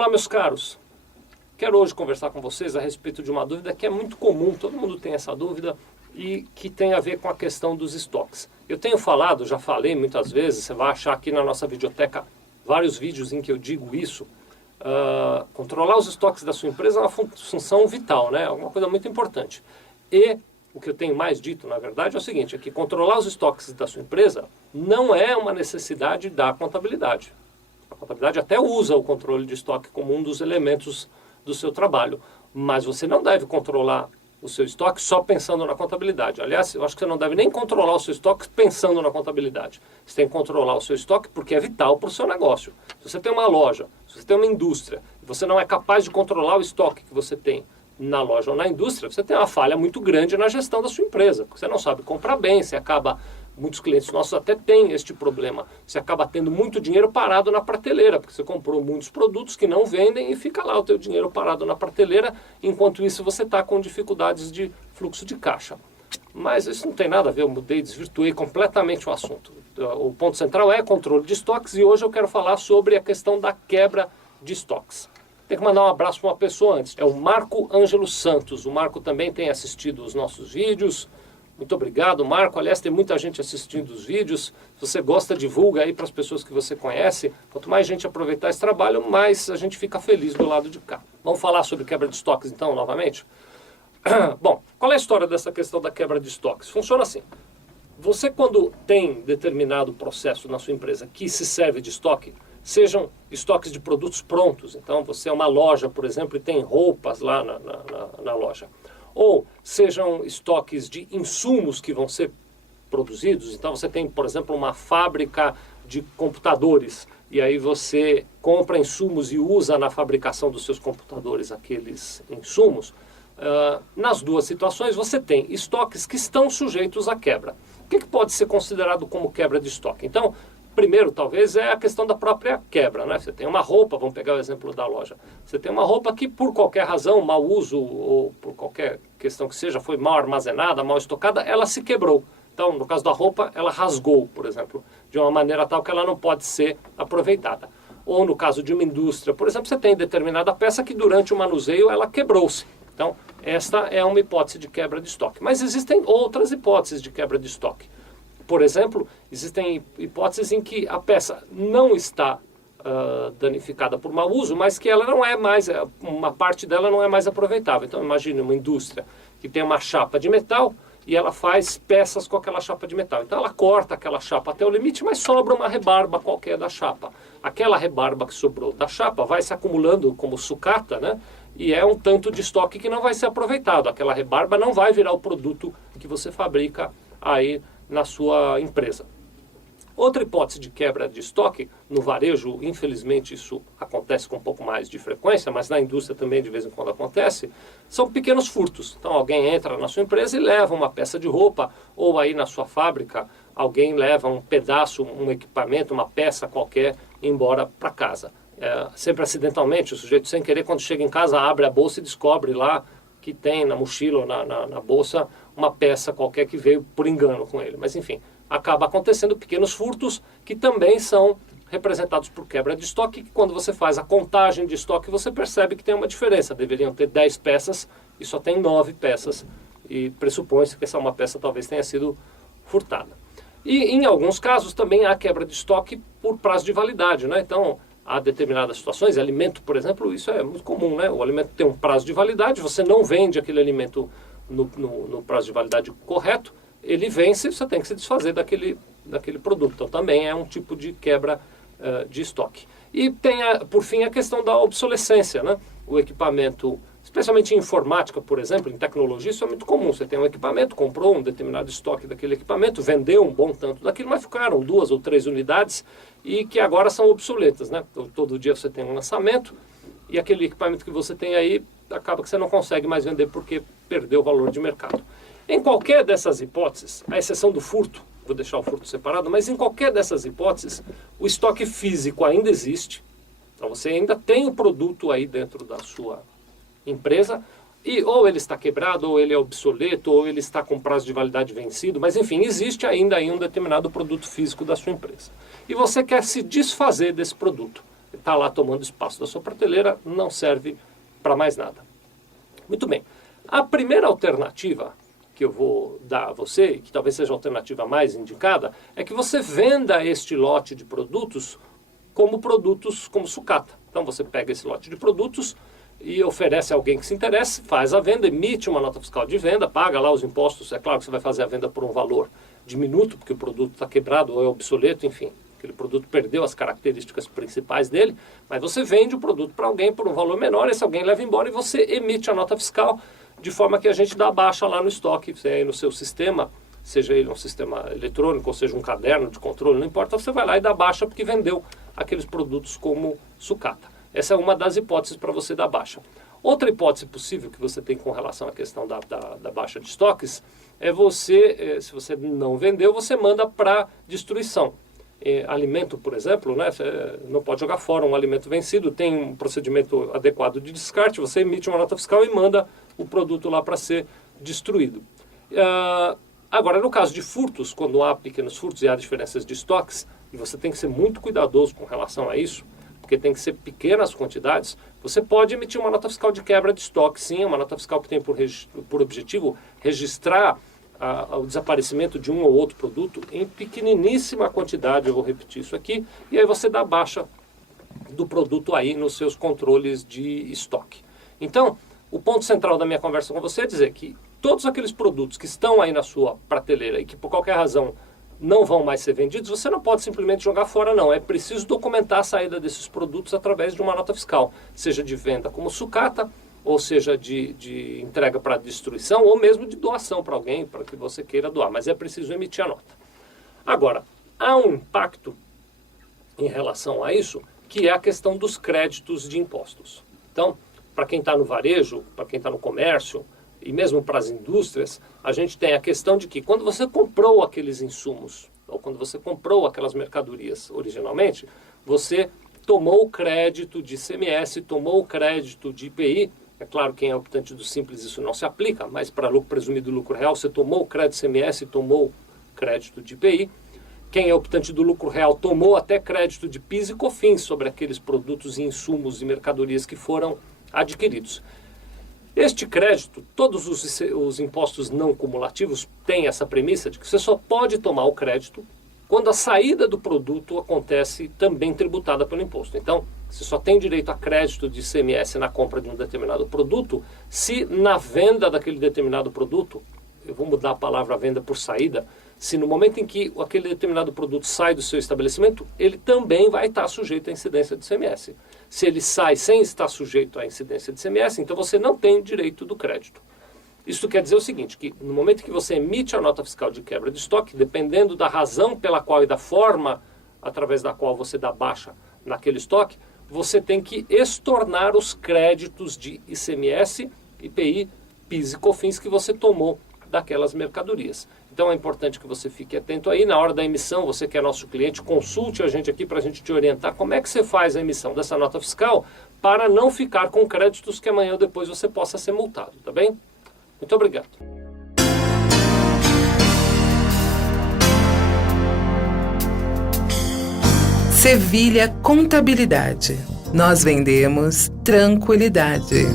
Olá, meus caros. Quero hoje conversar com vocês a respeito de uma dúvida que é muito comum, todo mundo tem essa dúvida e que tem a ver com a questão dos estoques. Eu tenho falado, já falei muitas vezes, você vai achar aqui na nossa videoteca vários vídeos em que eu digo isso. Controlar os estoques da sua empresa é uma função vital, né? É uma coisa muito importante. E o que eu tenho mais dito, na verdade, é o seguinte, é que controlar os estoques da sua empresa não é uma necessidade da contabilidade. A contabilidade até usa o controle de estoque como um dos elementos do seu trabalho, mas você não deve controlar o seu estoque só pensando na contabilidade. Aliás, eu acho que você não deve nem controlar o seu estoque pensando na contabilidade. Você tem que controlar o seu estoque porque é vital para o seu negócio. Se você tem uma loja, se você tem uma indústria, e você não é capaz de controlar o estoque que você tem na loja ou na indústria, você tem uma falha muito grande na gestão da sua empresa. Você não sabe comprar bem, você acaba... Muitos clientes nossos até têm este problema. Você acaba tendo muito dinheiro parado na prateleira, porque você comprou muitos produtos que não vendem e fica lá o teu dinheiro parado na prateleira, enquanto isso você está com dificuldades de fluxo de caixa. Mas isso não tem nada a ver, eu mudei, desvirtuei completamente o assunto. O ponto central é controle de estoques e hoje eu quero falar sobre a questão da quebra de estoques. Tem que mandar um abraço para uma pessoa antes, é o Marco Ângelo Santos. O Marco também tem assistido os nossos vídeos. Muito obrigado, Marco. Aliás, tem muita gente assistindo os vídeos. Se você gosta, divulga aí para as pessoas que você conhece. Quanto mais gente aproveitar esse trabalho, mais a gente fica feliz do lado de cá. Vamos falar sobre quebra de estoques, então, novamente? Bom, qual é a história dessa questão da quebra de estoques? Funciona assim. Você, quando tem determinado processo na sua empresa que se serve de estoque, sejam estoques de produtos prontos. Então, você é uma loja, por exemplo, e tem roupas lá na loja. Ou sejam estoques de insumos que vão ser produzidos. Então você tem, por exemplo, uma fábrica de computadores e aí você compra insumos e usa na fabricação dos seus computadores aqueles insumos. Nas duas situações você tem estoques que estão sujeitos à quebra. O que pode ser considerado como quebra de estoque? Então, primeiro, talvez, é a questão da própria quebra, né? Você tem uma roupa, vamos pegar o exemplo da loja. Você tem uma roupa que, por qualquer razão, mau uso ou por qualquer questão que seja, foi mal armazenada, mal estocada, ela se quebrou. Então, no caso da roupa, ela rasgou, por exemplo, de uma maneira tal que ela não pode ser aproveitada. Ou no caso de uma indústria, por exemplo, você tem determinada peça que durante o manuseio ela quebrou-se. Então, esta é uma hipótese de quebra de estoque. Mas existem outras hipóteses de quebra de estoque. Por exemplo, existem hipóteses em que a peça não está danificada por mau uso, mas que ela não é mais, uma parte dela não é mais aproveitável. Então imagine uma indústria que tem uma chapa de metal e ela faz peças com aquela chapa de metal. Então ela corta aquela chapa até o limite, mas sobra uma rebarba qualquer da chapa. Aquela rebarba que sobrou da chapa vai se acumulando como sucata, né? E é um tanto de estoque que não vai ser aproveitado. Aquela rebarba não vai virar o produto que você fabrica aí na sua empresa. Outra hipótese de quebra de estoque, no varejo, infelizmente isso acontece com um pouco mais de frequência, mas na indústria também de vez em quando acontece, são pequenos furtos. Então alguém entra na sua empresa e leva uma peça de roupa, ou aí na sua fábrica alguém leva um pedaço, um equipamento, uma peça qualquer embora para casa. Sempre acidentalmente, o sujeito sem querer, quando chega em casa, abre a bolsa e descobre lá que tem na mochila ou na bolsa uma peça qualquer que veio por engano com ele. Mas enfim, acaba acontecendo pequenos furtos que também são representados por quebra de estoque, que quando você faz a contagem de estoque você percebe que tem uma diferença. Deveriam ter 10 peças e só tem 9 peças e pressupõe-se que essa uma peça talvez tenha sido furtada. E em alguns casos também há quebra de estoque por prazo de validade, né? Então, há determinadas situações, alimento, por exemplo, isso é muito comum, né? O alimento tem um prazo de validade, você não vende aquele alimento no prazo de validade correto, ele vence e você tem que se desfazer daquele produto. Então também é um tipo de quebra de estoque. E tem, por fim, a questão da obsolescência, né? O equipamento, especialmente em informática, por exemplo, em tecnologia, isso é muito comum. Você tem um equipamento, comprou um determinado estoque daquele equipamento, vendeu um bom tanto daquilo, mas ficaram 2 ou 3 unidades e que agora são obsoletas, né? Todo dia você tem um lançamento e aquele equipamento que você tem aí acaba que você não consegue mais vender porque perdeu o valor de mercado. Em qualquer dessas hipóteses, à exceção do furto, vou deixar o furto separado, mas em qualquer dessas hipóteses, o estoque físico ainda existe. Então você ainda tem o produto aí dentro da sua empresa, e ou ele está quebrado, ou ele é obsoleto, ou ele está com prazo de validade vencido, mas enfim, existe ainda aí um determinado produto físico da sua empresa. E você quer se desfazer desse produto. está lá tomando espaço da sua prateleira, não serve para mais nada. Muito bem. A primeira alternativa que eu vou dar a você, que talvez seja a alternativa mais indicada, é que você venda este lote de produtos como sucata. Então você pega esse lote de produtos e oferece a alguém que se interesse, faz a venda, emite uma nota fiscal de venda, paga lá os impostos. É claro que você vai fazer a venda por um valor diminuto, porque o produto está quebrado ou é obsoleto, enfim. Aquele produto perdeu as características principais dele, mas você vende o produto para alguém por um valor menor, esse alguém leva embora e você emite a nota fiscal, de forma que a gente dá baixa lá no estoque, aí no seu sistema, seja ele um sistema eletrônico ou seja um caderno de controle, não importa, você vai lá e dá baixa porque vendeu aqueles produtos como sucata. Essa é uma das hipóteses para você dar baixa. Outra hipótese possível que você tem com relação à questão da baixa de estoques é você, se você não vendeu, você manda para destruição. Alimento, por exemplo, né, você não pode jogar fora um alimento vencido, tem um procedimento adequado de descarte, você emite uma nota fiscal e manda o produto lá para ser destruído. Agora, no caso de furtos, quando há pequenos furtos e há diferenças de estoques, e você tem que ser muito cuidadoso com relação a isso, porque tem que ser pequenas quantidades, você pode emitir uma nota fiscal de quebra de estoque, sim, uma nota fiscal que tem por objetivo registrar o desaparecimento de um ou outro produto em pequeniníssima quantidade, eu vou repetir isso aqui, e aí você dá baixa do produto aí nos seus controles de estoque. Então, o ponto central da minha conversa com você é dizer que todos aqueles produtos que estão aí na sua prateleira e que por qualquer razão não vão mais ser vendidos, você não pode simplesmente jogar fora, não. É preciso documentar a saída desses produtos através de uma nota fiscal, seja de venda como sucata, ou seja de entrega para destruição, ou mesmo de doação para alguém, para que você queira doar. Mas é preciso emitir a nota. Agora, há um impacto em relação a isso, que é a questão dos créditos de impostos. Então, para quem está no varejo, para quem está no comércio, e mesmo para as indústrias, a gente tem a questão de que quando você comprou aqueles insumos, ou quando você comprou aquelas mercadorias originalmente, você tomou o crédito de ICMS, tomou o crédito de IPI. É claro, quem é optante do Simples isso não se aplica, mas para lucro presumido e lucro real, você tomou o crédito de ICMS e tomou o crédito de IPI. Quem é optante do lucro real tomou até crédito de PIS e COFINS sobre aqueles produtos e insumos e mercadorias que foram adquiridos. Este crédito, todos os impostos não cumulativos têm essa premissa de que você só pode tomar o crédito quando a saída do produto acontece também tributada pelo imposto. Então, você só tem direito a crédito de ICMS na compra de um determinado produto se na venda daquele determinado produto, eu vou mudar a palavra venda por saída, se no momento em que aquele determinado produto sai do seu estabelecimento, ele também vai estar sujeito à incidência de ICMS. Se ele sai sem estar sujeito à incidência de ICMS, então você não tem direito do crédito. Isso quer dizer o seguinte, que no momento que você emite a nota fiscal de quebra de estoque, dependendo da razão pela qual e da forma através da qual você dá baixa naquele estoque, você tem que estornar os créditos de ICMS, IPI, PIS e COFINS que você tomou daquelas mercadorias. Então é importante que você fique atento aí. Na hora da emissão, você que é nosso cliente, consulte a gente aqui para a gente te orientar como é que você faz a emissão dessa nota fiscal para não ficar com créditos que amanhã ou depois você possa ser multado, tá bem? Muito obrigado. Sevilha Contabilidade. Nós vendemos tranquilidade.